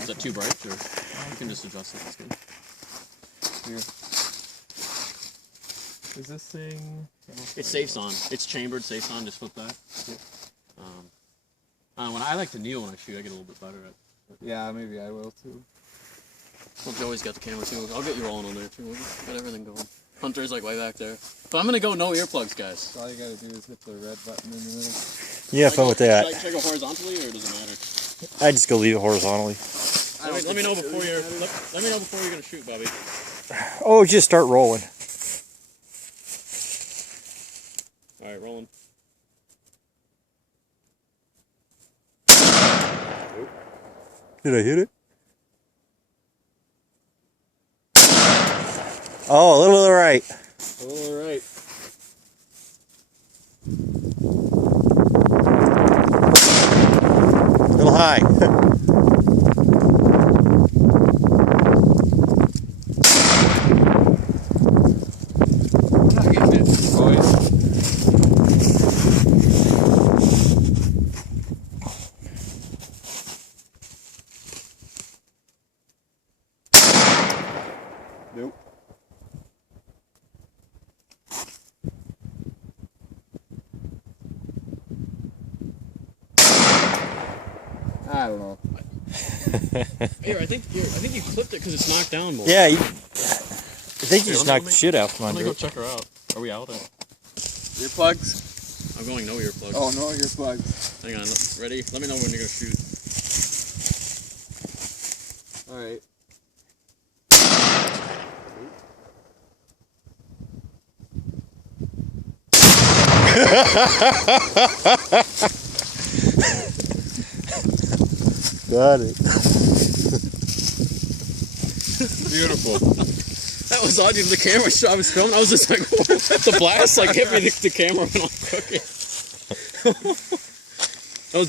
Is that too bright, or you can just adjust it? That's good. Here. Is this thing? It's safes on. It's chambered safes on. Just flip that. Yep. When I like to kneel when I shoot, I get a little bit better at. Yeah, maybe I will too. Well, Joey's got the camera too. I'll get you rolling on there too. We'll get everything going. Hunter's like way back there. But I'm gonna go no earplugs, guys. All you gotta do is hit the red button in the middle. Yeah, fun with that. Should I go horizontally, or does it matter? I just go leave it horizontally. Let me know before you're. Let me know before you're gonna shoot, Bobby. Oh, just start rolling. All right, rolling. Did I hit it? Oh, a little to the right. A little to the right. A little high. I'm not getting it, boys. Nope. I don't know. Here, I think you clipped it because it's knocked down more. Yeah, I think you just knocked the shit out from I'm under gonna go it. check her out. Are we out? Or? Earplugs? I'm going no earplugs. Oh, no earplugs. Hang on. Ready? Let me know when you're gonna shoot. Alright. Got it. Beautiful. That was odd. The camera shot I was filming. I was just like, whoa. The blast like hit me. The camera went all crooked.